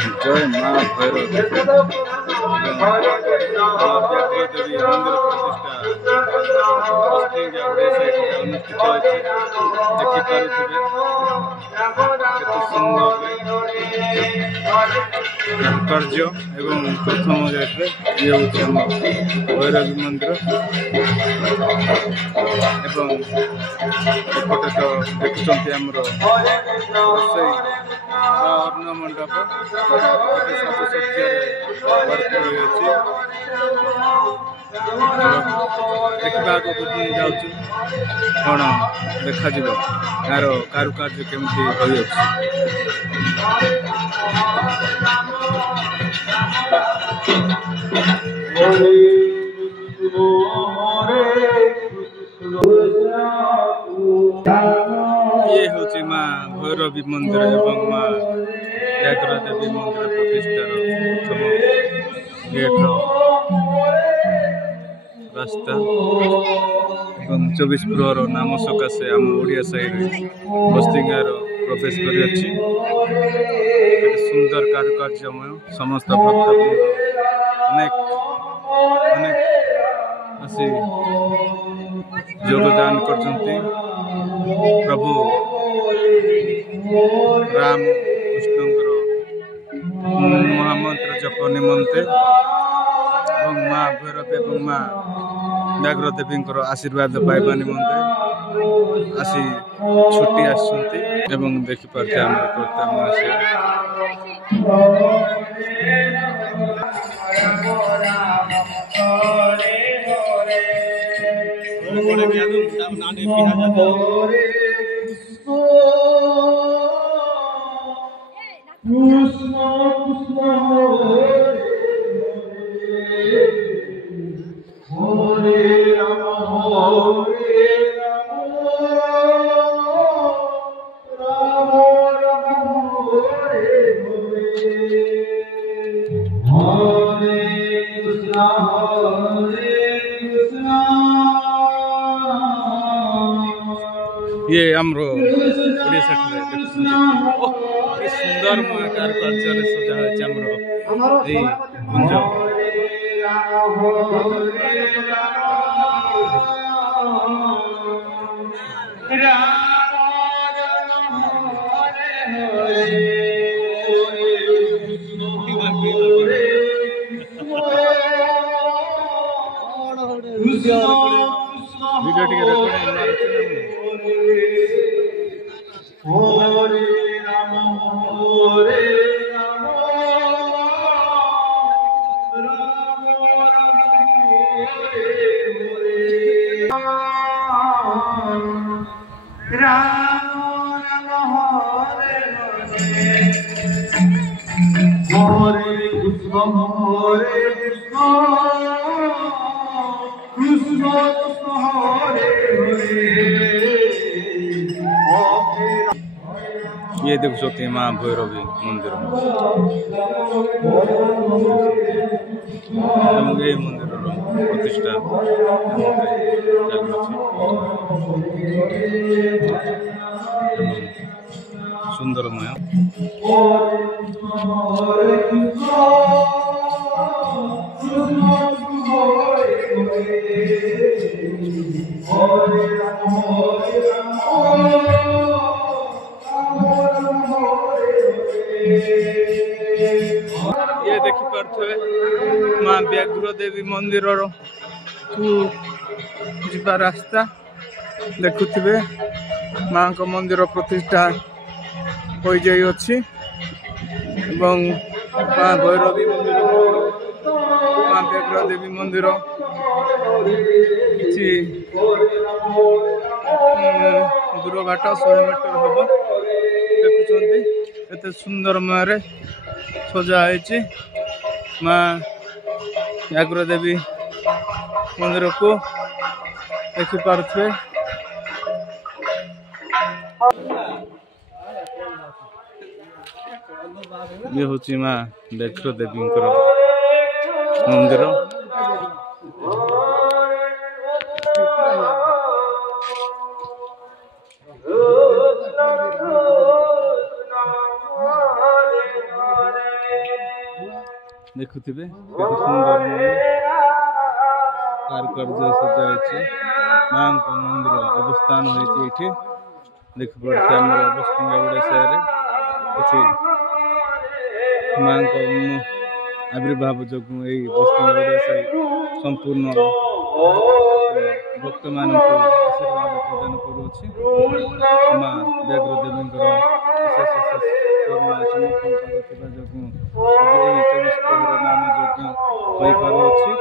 जय माँ भैरव देवी मंदिर प्रतिष्ठा हस्तिंग अनुष्ठित होती देखिपे केते सुंदर कारुकार्य एवं प्रथम गेट्रे ये हूँ आम भैरवी मंदिर एवं एपटे तो देखुंत आमर रोसई अन्न मंडप साजसज्जा देखा आगे जाऊँ कौन देखा यार कारुकार्य केमती ये हूँ माँ भैरवी मंदिर एवं माँ व्याघ्र देवी मंदिर प्रतिष्ठार प्रथम गेट्र रास्ता 24 प्रहर नाम सकाशे आम ओडिया साइड बस्तिंगार प्रवेश कर सुंदर कारुकार्यमय समस्त भक्त अनेक अनेक आसी योगदान करते प्रभु राम कृष्ण महामंत्र जप निमंते माँ भैरव एवं माँ व्याघ्र देवी आशीर्वाद पाइबा निमंते आसी छुट्टी आसुंती एवं देखि पारते हमर करता मासे ये आमरो ओडिशा सुंदर कारुकार्य सजा होती कुंज वीडियो टिके रेकॉर्डिंग ये देखो सकते माँ भैरवी मंदिर ये मंदिर प्रतिष्ठा सुंदरमय ये देखी पारे माँ व्याघ्र देवी मंदिर जा रास्ता देखुवे माँ को मंदिर प्रतिष्ठा हो जाई अछि एवं माँ भैरवी मंदिर माँ व्याघ्र देवी मंदिर किसी दूर बाट 100 मीटर हम देखुं सुंदर मय सजा है माँ व्याघ्र देवी मंदिर को देखि पारे ये हूँ माँ व्याघ्र देवी मंदिर देखुथिबे केते सुंदर कारुकार्य सजा होइछि मां को मंदिर अवस्थान होइछि एठी देख पड़ते हमर बस्तिंगा गुडे शहर किछि मां को आविर्भाव जोगु एई बस्तिंगा गुडे शहर संपूर्ण भक्त मान को आशीर्वाद प्रदान करूछि मां व्याघ्र देवींकर विशेष करुणा समर्पण करथिबा जोगु एई 24 प्रहर नाम यज्ञ होई पारुछि